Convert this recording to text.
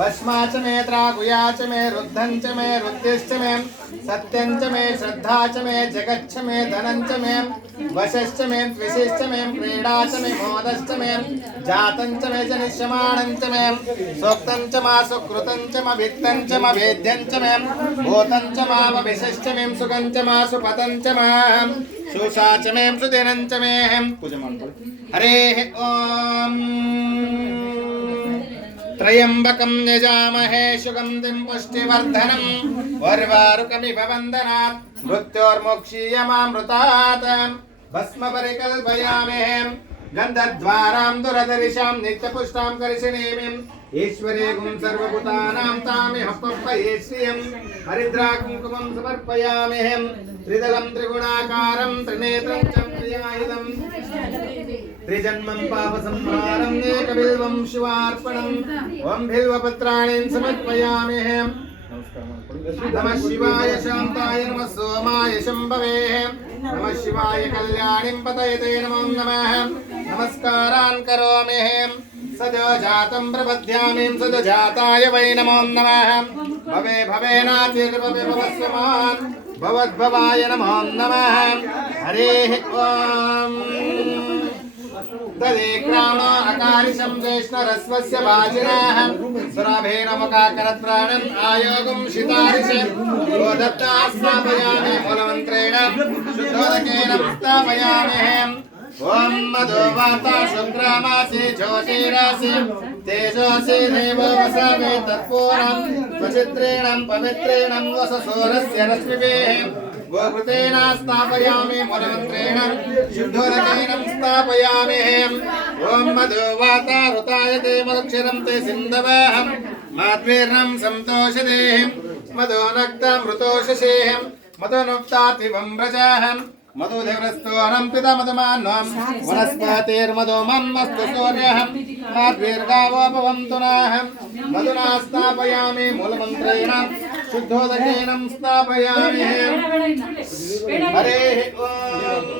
भस्माच मे त्रागुयाच मे रुद्धंच मे रुद्धिश्च मे सत्यंच मे श्रद्धाच मे जगच्च मे धनंच मे वशश्च मे द्विषश्च मे क्रीडाच मे मोदश्च मे जातंच मे जनिष्यमाणंच मे सोक्तंच मा सुकृतंच मा भित्तंच मा वेद्यंच मे भूतंच मा विशश्च मे सुगंच मा सुपतंच मा सुषाच मे सुदिनंच मे हरे ओम त्रयंबकं यजामहे सुगंधिं पुष्टिवर्धनम् उर्वारुकमिव वन्दनात् मृत्योर्मुक्षीयमामृतात् भस्म परिकल्पयामहे गन्धद्वारां दुरदर्शां नित्यपुष्टां करिशिणीमिं ईश्वरे गुं सर्वभूतानां तामिह पप्पये श्रियं हरिद्राकुङ्कुमं समर्पयामहे त्रिदलं त्रिगुणाकारं त्रिनेत्रं च प्रियायुधं त्रिजन्मं पापसंहारं एकबिल्वं शिवार्पणम् ओं बिल्वपत्राणि समर्पयामहे नमः शिवाय शान्ताय नमः सोमाय शम्भवे नमः शिवाय कल्याणीं पतयते नमो नमः नमस्कारान् करोमि सद्यो जातं प्रपद्यामि सद्यो जाताय वै नमो नमः भवे भवेनातिर्भवे भवस्वमान् भवद्भवाय नमो नमः हरिः ओम् तदेक्रामो अकारिशं वैष्णरस्वस्य वाजिनः सुराभेन मुखाकरत्राणम् आयोगं शितारिष गोदत्ता स्थापयामि मूलमन्त्रेण शुद्धोदकेन स्थापयामि ओम मधो वाता शुक्रामासि ज्योतिरासि तेजोसि देवो वसावे तत्पूर्णं स्वचित्रेणं पवित्रेणं वससोरस्य रश्मिभिः गोकृतेन स्थापयामि मूलमन्त्रेण शुद्धोदकेन स्थापयामि ओम मधो वाता ऋतायते मदक्षरं ते सिन्धवः माध्वीर्णं सन्तोषदेः मधो नक्तमृतोषसेः मधुनुक्तातिवं व्रजः मधुदेवस्तोनं पिता मधुमान्वं वनस्पतिर्मधुमन्मस्तु सूर्यः माध्वीर्गावोपवन्तु नः मधुना स्थापयामि मूलमन्त्रेण शुद्धोदकेन स्थापयामि हरेः ओम्